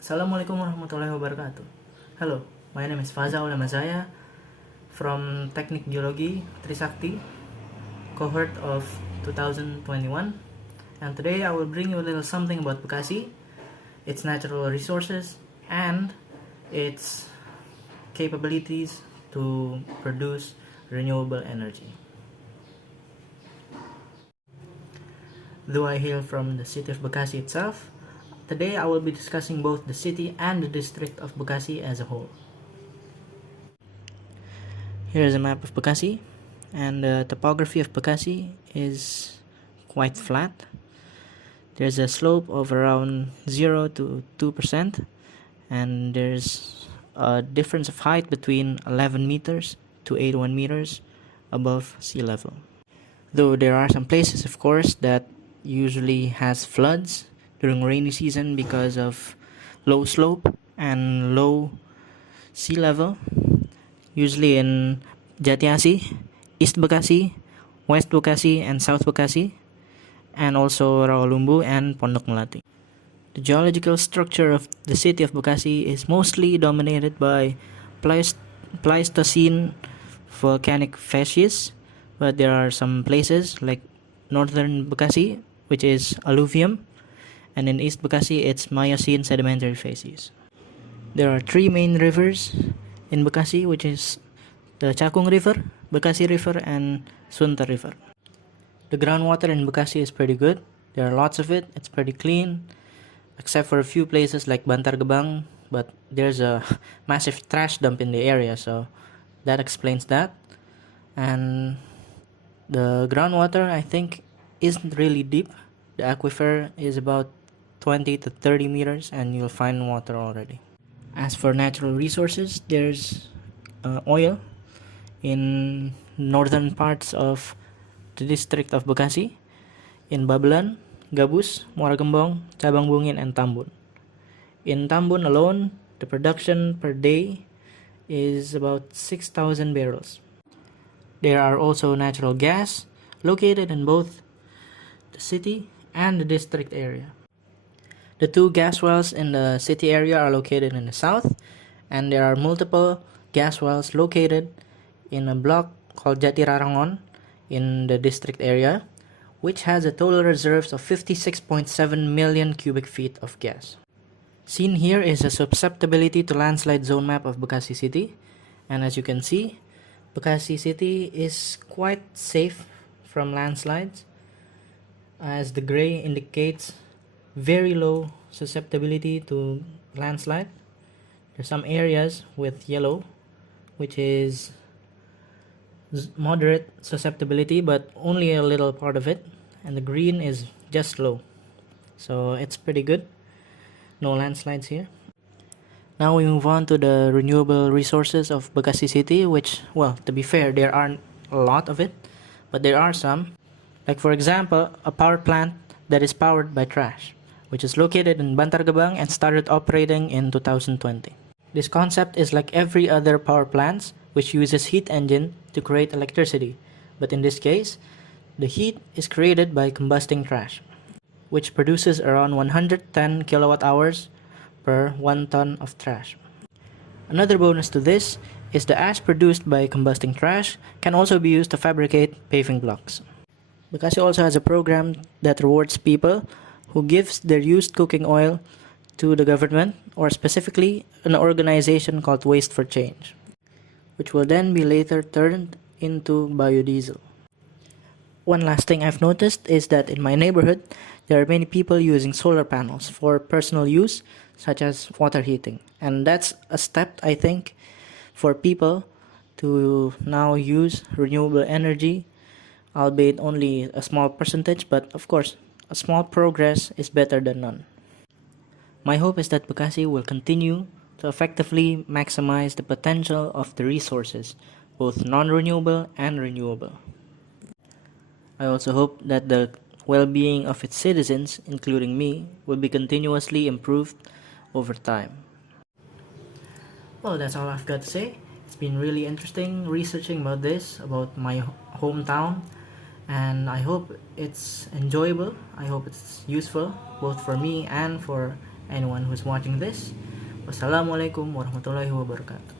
Assalamualaikum warahmatullahi wabarakatuh. Hello, my name is Faza Mazaya from Teknik Geologi Trisakti, cohort of 2021. And today I will bring you a little something about Bekasi, its natural resources, and its capabilities to produce renewable energy. Though I hail from the city of Bekasi itself, today I will be discussing both the city and the district of Bekasi as a whole. Here is a map of Bekasi, and the topography of Bekasi is quite flat. There's a slope of around 0 to 2%, and there's a difference of height between 11 meters to 81 meters above sea level. Though there are some places, of course, that usually has floods during rainy season because of low slope and low sea level, usually in Jatiasi, East Bekasi, West Bekasi, and South Bekasi, and also Rawalumbu and Pondok Melati. The geological structure of the city of Bekasi is mostly dominated by Pleistocene volcanic facies, but there are some places like northern Bekasi, which is alluvium, and in East Bekasi it's Miocene sedimentary facies. There are three main rivers in Bekasi, which is the Cakung River, Bekasi River, and Sunter River. The groundwater in Bekasi is pretty good. There are lots of it. It's pretty clean, except for a few places like Bantar Gebang, but there's a massive trash dump in the area, so that explains that. And the groundwater, I think, isn't really deep. The aquifer is about 20 to 30 meters and you'll find water already. As for natural resources, there's oil in northern parts of the district of Bekasi, in Babelan, Gabus, Muara Gembong, Cabang Bungin, and Tambun. In Tambun alone, the production per day is about 6,000 barrels. There are also natural gas located in both the city and the district area. The two gas wells in the city area are located in the south, and there are multiple gas wells located in a block called Jatirarangon in the district area, which has a total reserves of 56.7 million cubic feet of gas. Seen here is a susceptibility to landslide zone map of Bekasi City, and as you can see, Bekasi City is quite safe from landslides, as the gray indicates very low susceptibility to landslide. There's some areas with yellow, which is moderate susceptibility, but only a little part of it, and the green is just low, so it's pretty good. No landslides here. Now we move on to the renewable resources of Bekasi City, which, well, to be fair, there aren't a lot of it, but there are some. Like, for example, a power plant that is powered by trash, which is located in Bantar Gebang and started operating in 2020. This concept is like every other power plants, which uses heat engine to create electricity, but in this case, the heat is created by combusting trash, which produces around 110 kilowatt hours per 1 ton of trash. Another bonus to this is the ash produced by combusting trash can also be used to fabricate paving blocks. Bekasi also has a program that rewards people who gives their used cooking oil to the government, or specifically an organization called Waste for Change, which will then be later turned into biodiesel. One last thing I've noticed is that in my neighborhood, there are many people using solar panels for personal use, such as water heating. And that's a step, I think, for people to now use renewable energy, albeit only a small percentage, but of course, a small progress is better than none. My hope is that Bekasi will continue to effectively maximize the potential of the resources, both non-renewable and renewable. I also hope that the well-being of its citizens, including me, will be continuously improved over time. Well, that's all I've got to say. It's been really interesting researching about this, about my hometown, and I hope it's enjoyable. I hope it's useful both for me and for anyone who's watching this. Wassalamualaikum warahmatullahi wabarakatuh.